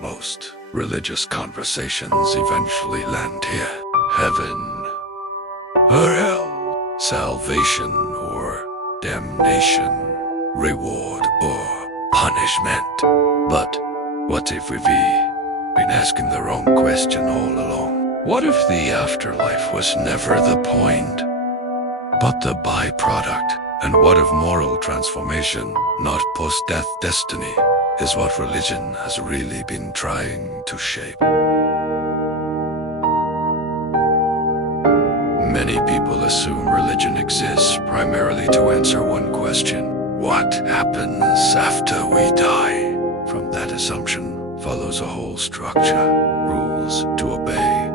Most religious conversations eventually land here. Heaven or hell, salvation or damnation, reward or punishment. But what if we've been asking the wrong question all along? What if the afterlife was never the point, but the byproduct? And what if moral transformation, not post-death destiny, is what religion has really been trying to shape? Many people assume religion exists primarily to answer one question: what happens after we die? From that assumption follows a whole structure: rules to obey,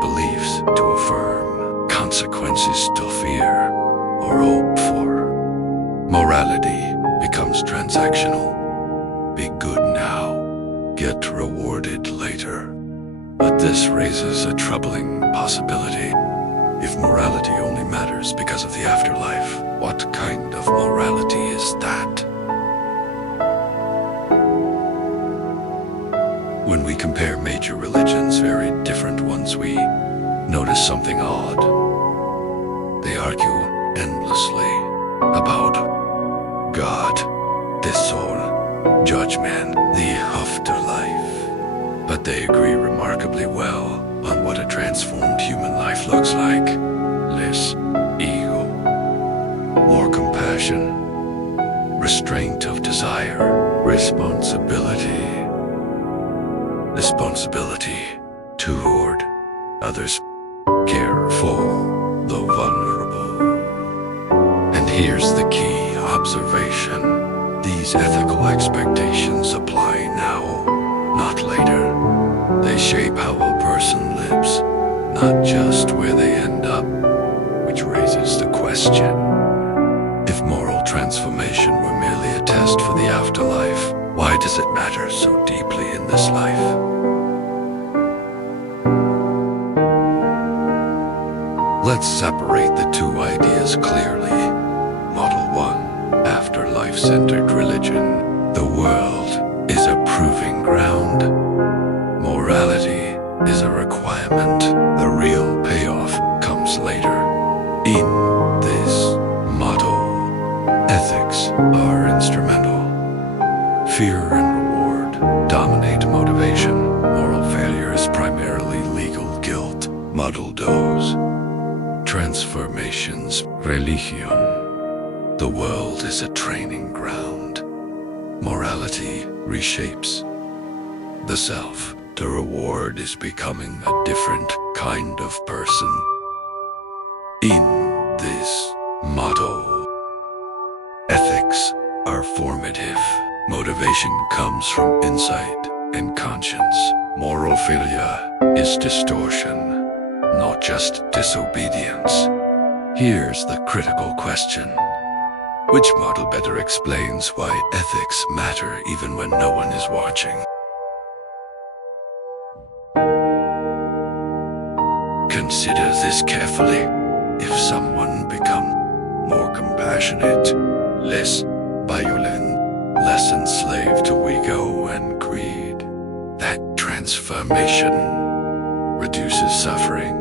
beliefs to affirm, consequences to fear or hope for. Morality becomes transactional. Be good now, get rewarded later. But this raises a troubling possibility. If morality only matters because of the afterlife, what kind of morality is that? When we compare major religions, very different ones, we notice something odd. They argue endlessly about God, the soul, judgment, the afterlife. But they agree remarkably well on what a transformed human life looks like. Less ego, more compassion, restraint of desire, responsibility toward others, care for the vulnerable. And here's the key observation: these ethical expectations apply now, not later. They shape how a person lives, not just where they end up, which raises the question: if moral transformation were merely a test for the afterlife, why does it matter so deeply in this life? Let's separate the two ideas clearly. Model 1, afterlife-centered religion. The world is a proving ground. Morality is a requirement. The real payoff comes later. In this model, ethics are instrumental. Fear and reward dominate motivation. Moral failure is primarily legal guilt. Model 2, transformations, religion. The world is a training ground. Morality reshapes the self. The reward is becoming a different kind of person. In this model, ethics are formative. Motivation comes from insight and conscience. Moral failure is distortion, not just disobedience. Here's the critical question: which model better explains why ethics matter even when no one is watching? Consider this carefully. If someone becomes more compassionate, less violent, less enslaved to ego and greed, that transformation reduces suffering,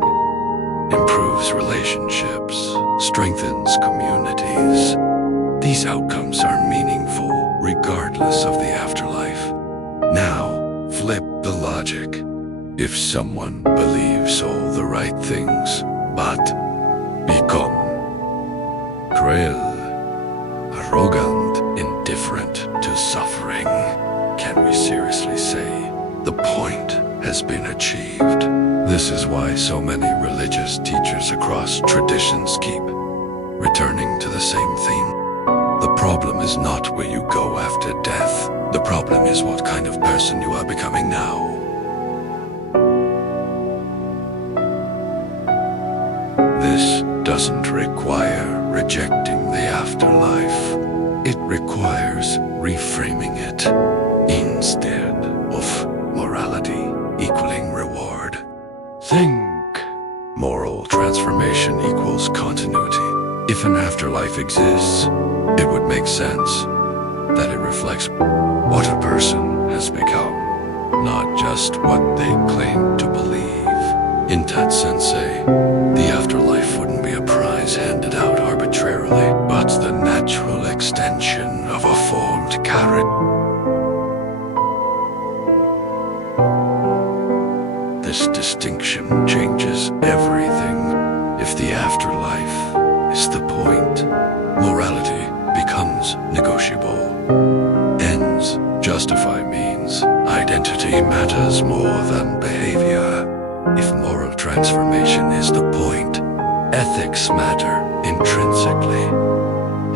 improves relationships, strengthens communities. These outcomes are meaningful regardless of the afterlife. Now, flip the logic. If someone believes all the right things, but become cruel, arrogant, indifferent to suffering, can we seriously say the point has been achieved? This is why so many religious teachers across traditions keep returning to the same theme. The problem is not where you go after death. The problem is what kind of person you are becoming now. This doesn't require rejecting the afterlife. It requires reframing it. Instead of morality equaling reward, think moral transformation equals continuity. If an afterlife exists, it would make sense that it reflects what a person has become. not just what they claim to believe. In that sensei, the afterlife wouldn't be a prize handed out arbitrarily, but the natural extension of a formed character. This distinction changes everything. If the afterlife is the point, morality becomes negotiable. Ends justify means. Identity matters more than behavior. If moral transformation is the point, ethics matter intrinsically.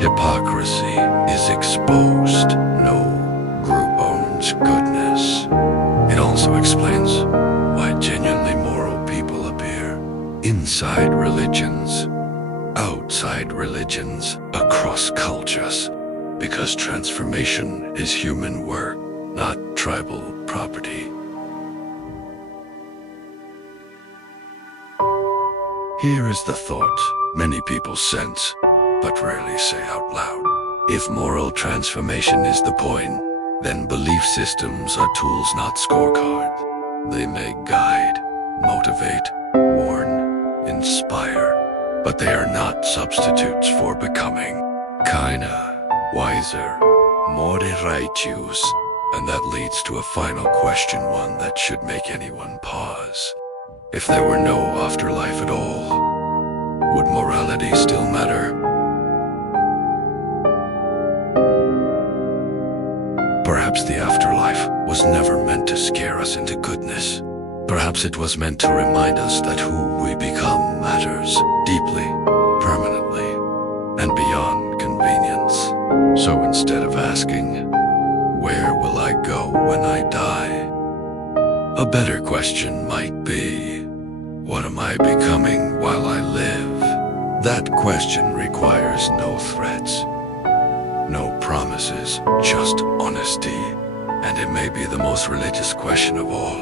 Hypocrisy is exposed. No group owns goodness. It also explains why genuinely moral people appear inside religions, outside religions, across cultures, because transformation is human work, not tribal property. Here is the thought many people sense, but rarely say out loud. If moral transformation is the point, then belief systems are tools, not scorecards. They may guide, motivate, warn, inspire, but they are not substitutes for becoming kinder, wiser, more righteous. And that leads to a final question, one that should make anyone pause. If there were no afterlife at all, would morality still matter? Perhaps the afterlife was never meant to scare us into goodness. Perhaps it was meant to remind us that who we become matters deeply, permanently, and beyond convenience. So instead of asking, "Where will I go when I die?" a better question might be, "What am I becoming while I live?" That question requires no threats, no promises, just honesty. And it may be the most religious question of all.